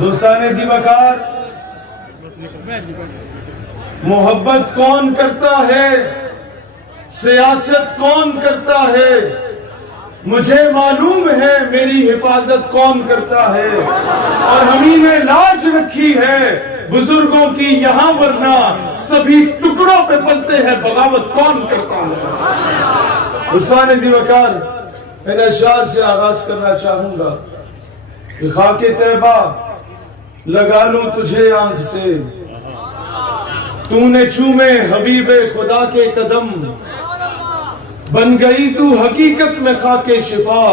دوستان زی وقار، محبت کون کرتا ہے، سیاست کون کرتا ہے، مجھے معلوم ہے میری حفاظت کون کرتا ہے، اور ہمیں نے لاج رکھی ہے بزرگوں کی یہاں، ورنہ سبھی ٹکڑوں پہ پلتے ہیں، بغاوت کون کرتا ہے۔ دوستان زی وقار، میں اشعار سے آغاز کرنا چاہوں گا کہ خاک طیبہ لگا لوں تجھے آنکھ سے، تو نے چومے حبیب خدا کے قدم، بن گئی تو حقیقت میں خاک شفا،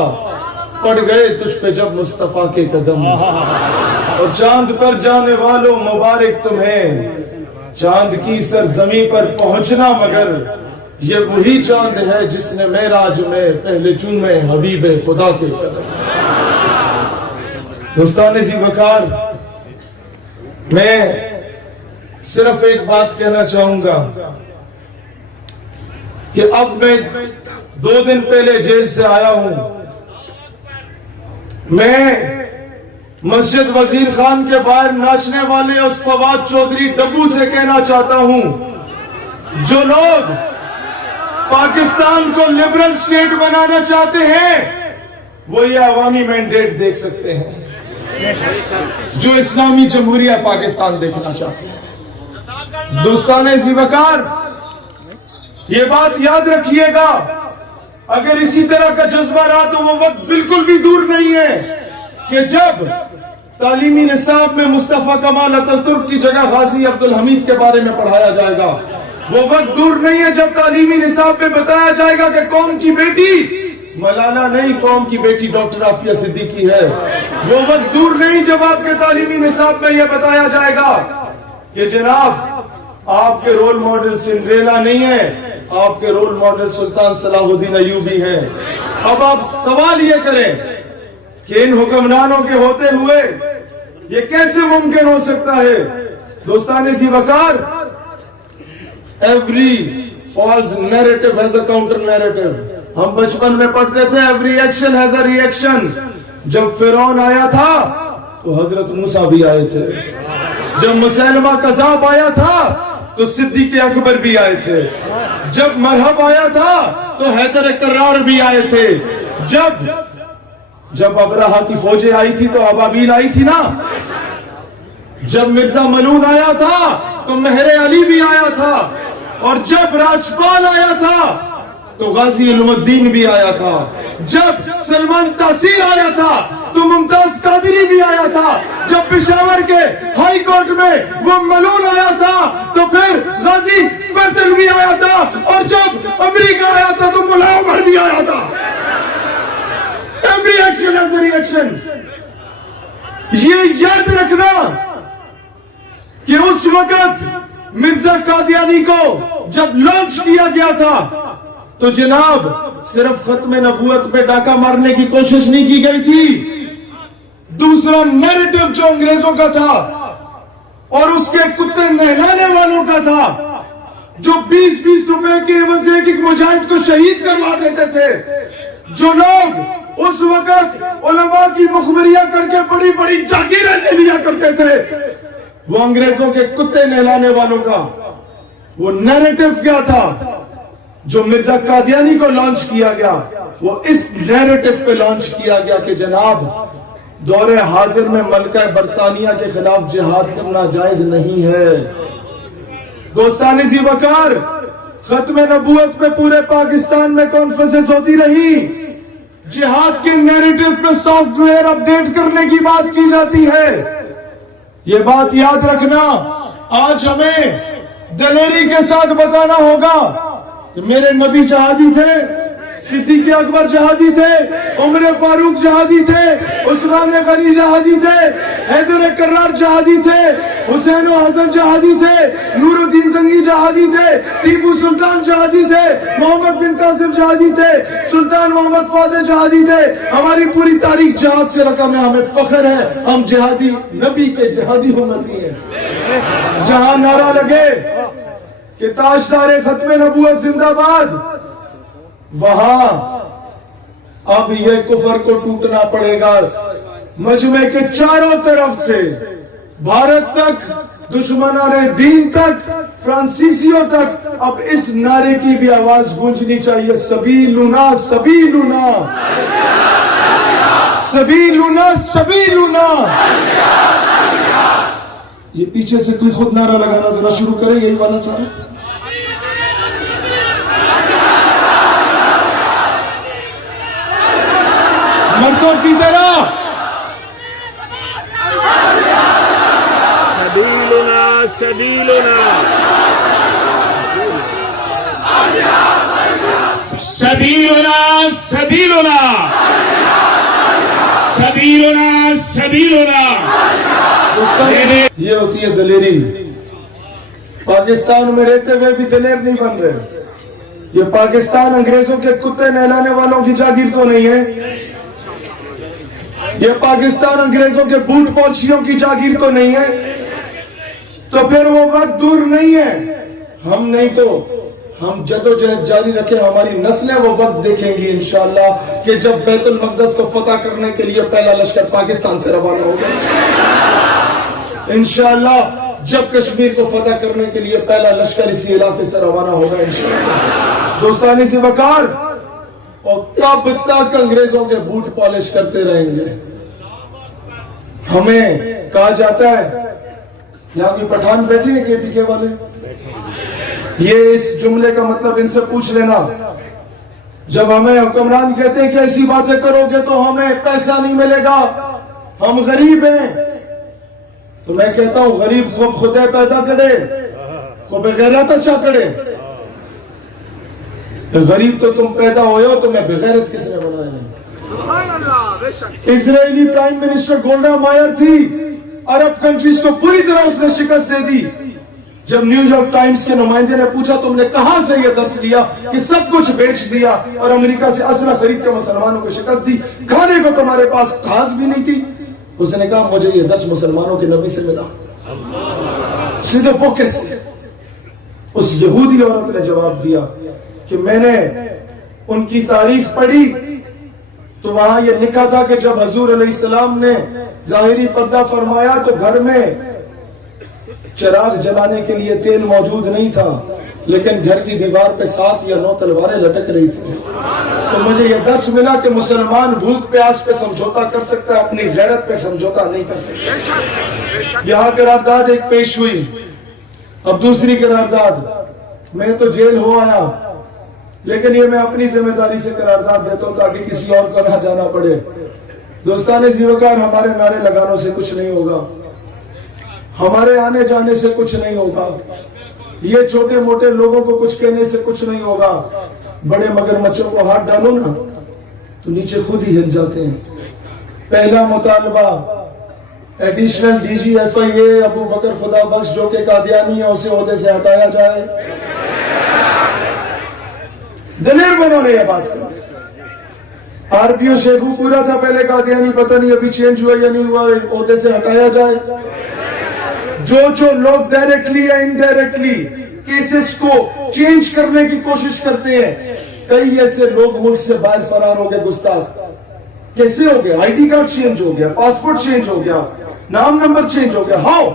پڑ گئے تجھ پہ جب مصطفیٰ کے قدم، اور چاند پر جانے والوں مبارک تمہیں، چاند کی سرزمین پر پہنچنا، مگر یہ وہی چاند ہے جس نے معراج میں پہلے چومے حبیب خدا کے قدم۔ دوستان زی وقار، میں صرف ایک بات کہنا چاہوں گا کہ اب میں 2 دن پہلے جیل سے آیا ہوں، میں مسجد وزیر خان کے باہر ناچنے والے اس فواد چودھری ڈبو سے کہنا چاہتا ہوں، جو لوگ پاکستان کو لبرل سٹیٹ بنانا چاہتے ہیں وہ یہ عوامی مینڈیٹ دیکھ سکتے ہیں، جو اسلامی جمہوریہ پاکستان دیکھنا چاہتے ہیں۔ دوستان زی وقار، یہ بات یاد رکھیے گا، اگر اسی طرح کا جذبہ رہا تو وہ وقت بالکل بھی دور نہیں ہے کہ جب تعلیمی نصاب میں مصطفیٰ کمال اتاترک کی جگہ غازی عبدالحمید کے بارے میں پڑھایا جائے گا، وہ وقت دور نہیں ہے جب تعلیمی نصاب میں بتایا جائے گا کہ قوم کی بیٹی مولانا نہیں، قوم کی بیٹی ڈاکٹر عافیہ صدیقی ہے، وہ وقت دور نہیں جب آپ کے تعلیمی نصاب میں یہ بتایا جائے گا کہ جناب آپ کے رول ماڈل سنڈریلا نہیں ہے، آپ کے رول ماڈل سلطان صلاح الدین ایوبی ہیں۔ اب آپ سوال یہ کریں کہ ان حکمرانوں کے ہوتے ہوئے یہ کیسے ممکن ہو سکتا ہے؟ دوستان زی وقار، every false narrative has a counter narrative. ہم بچپن میں پڑھتے تھے every action has a reaction. جب فرعون آیا تھا تو حضرت موسیٰ بھی آئے تھے، جب مسیلمہ کذاب آیا تھا تو صدیق اکبر بھی آئے تھے، جب مرحب آیا تھا تو حیدر کرار بھی آئے تھے، جب ابرہہ کی فوجیں آئی تھی تو ابابیل آئی تھی نا، جب مرزا ملون آیا تھا تو مہر علی بھی آیا تھا، اور جب راجپال آیا تھا تو غازی علم الدین بھی آیا تھا، جب سلمان تحصیل آیا تھا تو ممتاز قادری بھی آیا تھا، جب پشاور کے ہائی کورٹ میں وہ ملون آیا تھا تو پھر غازی فیصل بھی آیا تھا، اور جب امریکہ آیا تھا تو ملا عمر بھی آیا تھا۔ Every action has a reaction. یہ یاد رکھنا کہ اس وقت مرزا قادیانی کو جب لانچ کیا گیا تھا تو جناب صرف ختم نبوت پہ ڈاکہ مارنے کی کوشش نہیں کی گئی تھی، دوسرا نیریٹو جو انگریزوں کا تھا اور اس کے کتے نہلانے والوں کا تھا، جو 20-20 روپے کے عوض سے ایک مجاہد کو شہید کروا دیتے تھے، جو لوگ اس وقت علماء کی مخبریاں کر کے بڑی بڑی جاگیریں لے لیا کرتے تھے، وہ انگریزوں کے کتے نہلانے والوں کا وہ نیریٹو کیا تھا جو مرزا قادیانی کو لانچ کیا گیا، وہ اس نیریٹو پہ لانچ کیا گیا کہ جناب دور حاضر میں ملکہ برطانیہ کے خلاف جہاد کرنا جائز نہیں ہے۔ دوستان زی وقار، ختم نبوت پہ پورے پاکستان میں کانفرنسز ہوتی رہی، جہاد کے نیریٹو پہ سافٹ ویئر اپڈیٹ کرنے کی بات کی جاتی ہے۔ یہ بات یاد رکھنا، آج ہمیں دلیری کے ساتھ بتانا ہوگا کہ میرے نبی جہادی تھے، صدیق اکبر جہادی تھے، عمر فاروق جہادی تھے، عثمان غنی جہادی تھے، حیدر کرار جہادی تھے، حسین و حسن جہادی تھے، نور الدین زنگی جہادی تھے، ٹیپو سلطان جہادی تھے، محمد بن قاسم جہادی تھے، سلطان محمد فاتح جہادی تھے۔ ہماری پوری تاریخ جہاد سے رقم ہے، ہمیں فخر ہے، ہم جہادی نبی کے جہادی امتی ہیں۔ جہاں نعرہ لگے کہ تاجدار ختم نبوت زندہ باد، وہاں اب یہ کفر کو ٹوٹنا پڑے گا، मजमे के चारों तरफ से, भारत तक, दुश्मनाने दीन तक, फ्रांसीसियों तक, अब इस नारे की भी आवाज गूंजनी चाहिए, सबीलुना सबीलुना सबीलुना सबीलुना। ये पीछे से कोई खुद नारा लगाना जरा शुरू करे, यही वाला सारा। मर्दों की तरह सबीलुना सबीलुना सबीलुना सबीलुना सबीलुना सबीलुना। ये होती है दलेरी। पाकिस्तान में रहते हुए भी दलेर नहीं बन रहे। ये पाकिस्तान अंग्रेजों के कुत्ते नहलाने वालों की जागीर तो नहीं है। ये पाकिस्तान अंग्रेजों के बूट पौछियों की जागीर तो नहीं है। तो फिर वो वक्त दूर नहीं है, हम नहीं तो हम जदोजहद जारी रखें, हमारी नस्लें वो वक्त देखेंगी इंशाअल्लाह कि जब बैतुल मक़दस को फतह करने के लिए पहला लश्कर पाकिस्तान से रवाना होगा, इंशाअल्लाह जब कश्मीर को फतह करने के लिए पहला लश्कर इसी इलाके से रवाना होगा इंशाअल्लाह। दोस्तानी से वकार, और तब तक अंग्रेजों के बूट पॉलिश करते रहेंगे। हमें कहा जाता है, यहां भी पठान बैठे हैं केपीके वाले, ये इस जुमले का मतलब इनसे पूछ लेना। जब हमें हुक्मरान कहते हैं कि ऐसी बातें करोगे तो हमें पैसा नहीं मिलेगा, हम गरीब हैं, तो मैं कहता हूं गरीब को खुदा पैदा करे, को बेगैरत अच्छा करे। गरीब तो तुम पैदा होए हो, तो मैं बेगैरत किसने बनाया है? इजरायली प्राइम मिनिस्टर गोल्डा मायर थी, अरब कंट्रीज को पूरी तरह उसने शिकस्त दे दी। जब न्यूयॉर्क टाइम्स के नुमाइंदे ने पूछा तुमने कहां से यह दर्ज लिया कि सब कुछ बेच दिया और अमेरिका से असला खरीद के मुसलमानों को शिकस्त दी, खाने को तुम्हारे पास घास भी नहीं थी। उसने कहा मुझे ये 10 मुसलमानों के नबी से मिला। सीधे वो कैसे? उस यहूदी औरत ने जवाब दिया कि मैंने उनकी तारीख पढ़ी तो वहां यह लिखा था कि जब हजूर अलैहिस्सलाम ने जाहिरी पर्दा फरमाया तो घर में चिराग जलाने के लिए तेल मौजूद नहीं था, लेकिन घर की दीवार पे 7 या 9 तलवारें लटक रही थी। तो मुझे यह दर्ज मिला कि मुसलमान भूख प्यास पे समझौता कर सकता है, अपनी गैरत पे समझौता नहीं कर सकता। यहां करारदाद एक पेश हुई, अब दूसरी करारदाद, मैं तो जेल हो आया, लेकिन ये मैं अपनी जिम्मेदारी से करारदाद देता हूं ताकि किसी और को ना जाना पड़े। दोस्ताने जीवकार, हमारे नारे लगानों से कुछ नहीं होगा, हमारे आने जाने से कुछ नहीं होगा, ये छोटे मोटे लोगों को कुछ कहने से कुछ नहीं होगा। बड़े मगरमच्छों को हाथ डालो ना तो नीचे खुद ही हिल जाते हैं। पहला मुतालबा, एडिशनल डीजी FIA अबू बकर खुदा बख्श जो कि कादियानी है, उसे ओहदे से हटाया जाए। दलेर बनो ने यह बात करी। RPO शेखू पूरा था पहले कादियानी, पता नहीं अभी चेंज हुआ या नहीं हुआ, ओहदे से हटाया जाए। जो लोग डायरेक्टली या इनडायरेक्टली केसेस को चेंज करने की कोशिश करते हैं, कई ऐसे लोग मुल्क से बाहर फरार हो गए, गुस्ताख कैसे हो गया? ID कार्ड चेंज हो गया, पासपोर्ट चेंज हो गया, नाम नंबर चेंज हो गया। हाउ?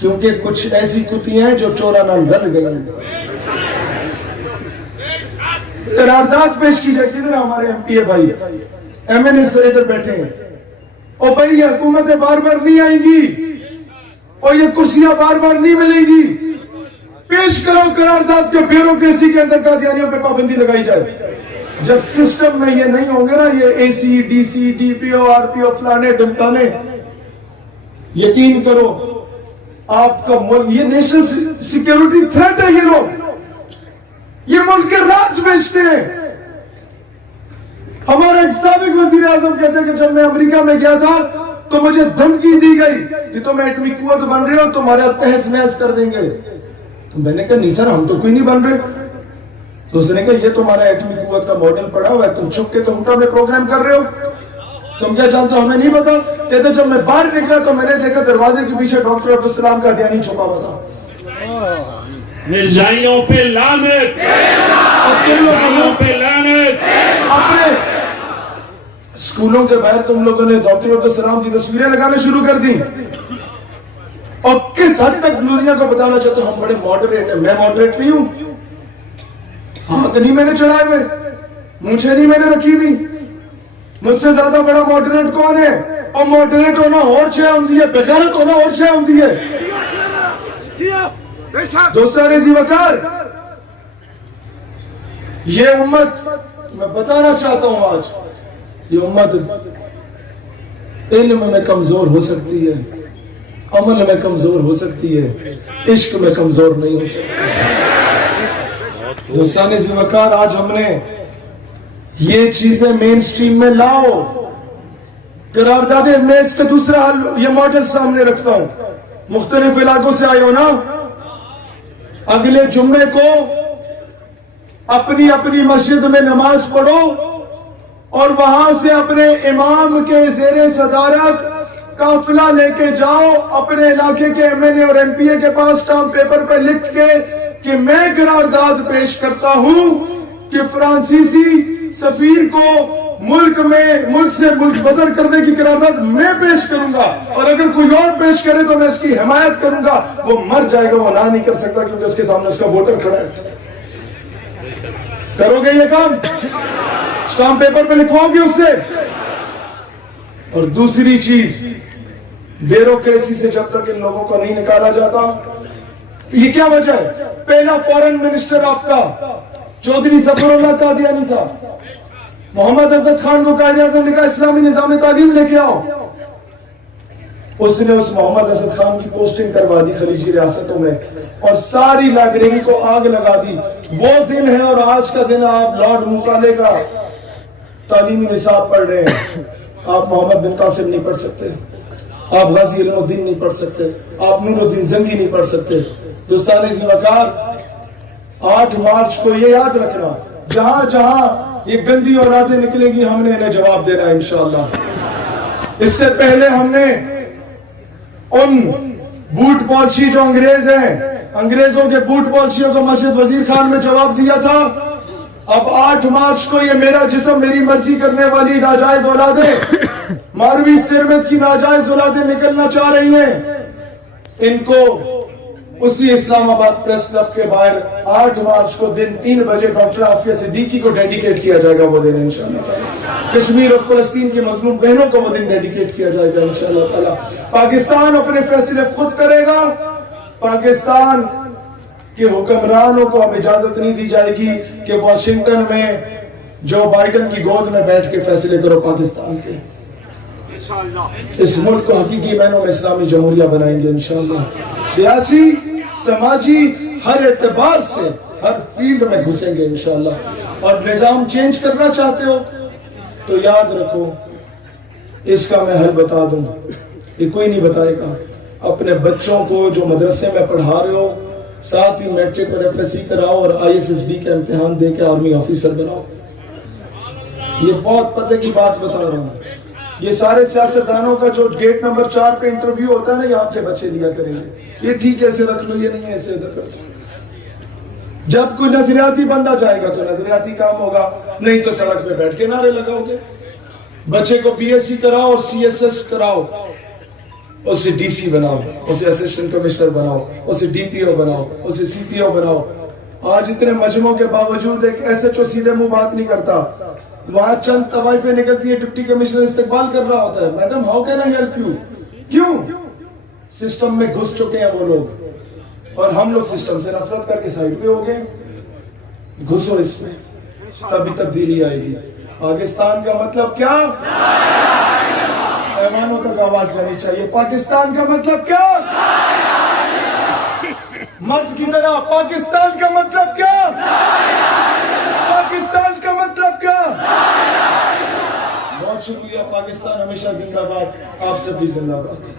क्योंकि कुछ ऐसी कुतियां हैं जो चोराना रल गई। करारदाद पेश की जाए, किधर हमारे MPA भाई, MNA से इधर बैठे हैं। और भाई ये हुकूमतें बार बार नहीं आएंगी और ये कुर्सियां बार बार नहीं मिलेगी, पेश करो करारदाद के, ब्यूरोक्रेसी के अंदर कादियानियों पे पाबंदी लगाई जाए। जब सिस्टम में ये नहीं होंगे ना, ये AC, DC, DPO, RPO फलाने ढमकाने, यकीन करो आपका मुल्क, ये नेशनल सिक्योरिटी थ्रेट है। ये लोग ये मुल्क के राज बेचते हैं। हमारे एक साबिक वजीर आजम कहते हैं कि जब मैं अमेरिका में गया था तो मुझे धमकी दी गई कि तुम एटमी कुव्वत बन रहे हो, तुम्हारा तहस नहस कर देंगे। तो मैंने कहा नहीं सर, हम तो कोई नहीं बन रहे। तो उसने कहा ये तुम्हारा एटमी कुव्वत का मॉडल पड़ा हुआ है, तुम चुप के तो हुटा में प्रोग्राम कर रहे हो, तुम क्या जानते हो? हमें नहीं पता। कहते जब मैं बाहर निकला तो मैंने देखा दरवाजे के पीछे डॉक्टर अब्दुल सलाम का ध्यान छुपा हुआ था। मिर्जाइयों पे लानत, मिर्जाइयों पे लानत। स्कूलों के बाहर तुम लोगों ने डॉक्टर अब्दुल की तस्वीरें लगाना शुरू कर दी, और किस हद तक दुनिया को बताना चाहते हो हम बड़े मॉडरेट हैं। मैं मॉडरेट नहीं हूं, हाथ नहीं मैंने चढ़ाए हुए, मुझे नहीं मैंने रखी हुई। मुझसे ज्यादा बड़ा मॉडरेट कौन है? और मॉडरेट होना और शय होती है, बेगैरत होना और शय होती है। दोस्तान जी वकार, ये उम्मत, मैं बताना चाहता हूं आज, ये उम्मत इल्म में कमजोर हो सकती है, अमल में कमजोर हो सकती है, इश्क में कमजोर नहीं हो सकती। दोस्तान जी वकार, आज हमने ये चीजें मेन स्ट्रीम में लाओ, करारदादे। मैं इसका दूसरा हल, ये मॉडल सामने रखता हूं। मुख्तलिफ इलाकों से आए हो ना, अगले जुम्मे को अपनी अपनी मस्जिद में नमाज पढ़ो और वहां से अपने इमाम के जेरे सदारत काफिला लेके जाओ अपने इलाके के एमएनए और एमपीए के पास, स्टाम्प पेपर पर लिख के कि मैं करारदाद पेश करता हूं कि फ्रांसीसी सफीर को मुल्क से मुल्क बदल करने की करारदाद मैं पेश करूंगा, और अगर कोई और पेश करे तो मैं उसकी हिमायत करूंगा। वो मर जाएगा, वो ना नहीं कर सकता क्योंकि उसके सामने उसका वोटर खड़ा है। करोगे ये काम? स्टाम्प पेपर पे लिखवाओगे उससे? और दूसरी चीज, ब्यूरोक्रेसी से जब तक इन लोगों को नहीं निकाला जाता, ये क्या वजह है? पहला फॉरेन मिनिस्टर आपका चौधरी जफरुल्लाह कादियानी था। मोहम्मद अजहर खान को कायदे आज़म ने कहा इस्लामी निज़ाम तालीम लेके आओ, उसने उस मोहम्मद अजहर खान की पोस्टिंग करवा दी खलीजी रियासतों में और सारी लाइब्रेरी को आग लगा दी। वो दिन है और आज का दिन आप लॉर्ड मुकाले का तालीमी निसाब पढ़ रहे हैं। आप मोहम्मद बिन कासिम नहीं पढ़ सकते, आप गाजी इल्मुद्दीन नहीं पढ़ सकते, आप नूरुद्दीन जंगी नहीं पढ़ सकते। दोस्तान इज़ वकार, 8 मार्च को ये याद रखना, जहां जहां ये गंदी औलादें निकलेगी हमने इन्हें जवाब देना है इंशाअल्लाह। इससे पहले हमने उन बूट पॉलिसी जो अंग्रेज हैं, अंग्रेजों के बूट पॉलिसियों को मस्जिद वजीर खान में जवाब दिया था। अब 8 मार्च को ये मेरा जिस्म मेरी मर्जी करने वाली नाजायज औलादें, मारवी सिरमत की नाजायज औलादें निकलना चाह रही हैं, इनको उसी इस्लामाबाद प्रेस क्लब के बाहर 8 मार्च को दिन 3 बजे डॉक्टर आफिया सिद्दीकी को डेडिकेट किया जाएगा। वो दिन इंशाअल्लाह कश्मीर और फलस्तीन की मजलूम बहनों को वो दिन डेडिकेट किया जाएगा इंशाअल्लाह ताला। पाकिस्तान अपने फैसले खुद करेगा, पाकिस्तान के हुक्मरानों को अब इजाजत नहीं दी जाएगी कि वाशिंगटन में जो बाइडन की गोद में बैठ के फैसले करो पाकिस्तान के। इस मुल्क को हकीकी मायनों में इस्लामी जमहूरिया बनाएंगे इंशाअल्लाह। सियासी, समाजी, हर एतबार से हर फील्ड में घुसेंगे इंशाअल्लाह। और निजाम चेंज करना चाहते हो तो याद रखो, इसका मैं हल बता दूं, ये कोई नहीं बताएगा। अपने बच्चों को जो मदरसे में पढ़ा रहे हो, साथ ही मैट्रिक और एफएससी कराओ और आईएसएसबी का इम्तिहान दे के आर्मी ऑफिसर बनाओ। ये बहुत पते की बात बता रहा हूं। ये सारे सियासतदानों का जो गेट नंबर 4 पे इंटरव्यू होता है ना, ये आपके बच्चे लिया करेंगे, ये ठीक है ऐसे रख लो, ये नहीं है ऐसे उधर कर लो। जब कोई नजरियाती बंदा जाएगा तो नजरियाती काम होगा, नहीं तो सड़क पे बैठ के नारे लगाओगे। बच्चे को बीएससी कराओ और सीएसएस कराओ, उसे डीसी बनाओ, उसे असिस्टेंट कमिश्नर बनाओ, उसे डीपीओ बनाओ, उसे सीपीओ बनाओ। आज इतने मजमों के बावजूद एक एसएचओ सीधे मुंह बात नहीं करता, वहां चंद तवाइफें निकलती है, डिप्टी कमिश्नर इस्तेकबाल कर रहा होता है, madam how can I help you. क्यों? सिस्टम में घुस चुके हैं वो लोग, और हम लोग सिस्टम से नफरत करके साइड पे हो गए। घुसो इसमें, तभी तब्दीली आएगी। पाकिस्तान का मतलब क्या? पैमानों तक आवाज जानी चाहिए। पाकिस्तान का मतलब क्या? मर्द की तरह पाकिस्तान का मतलब क्या? पाकिस्तान का मतलब क्या? बहुत शुक्रिया। पाकिस्तान हमेशा जिंदाबाद, आप सब भी जिंदाबाद।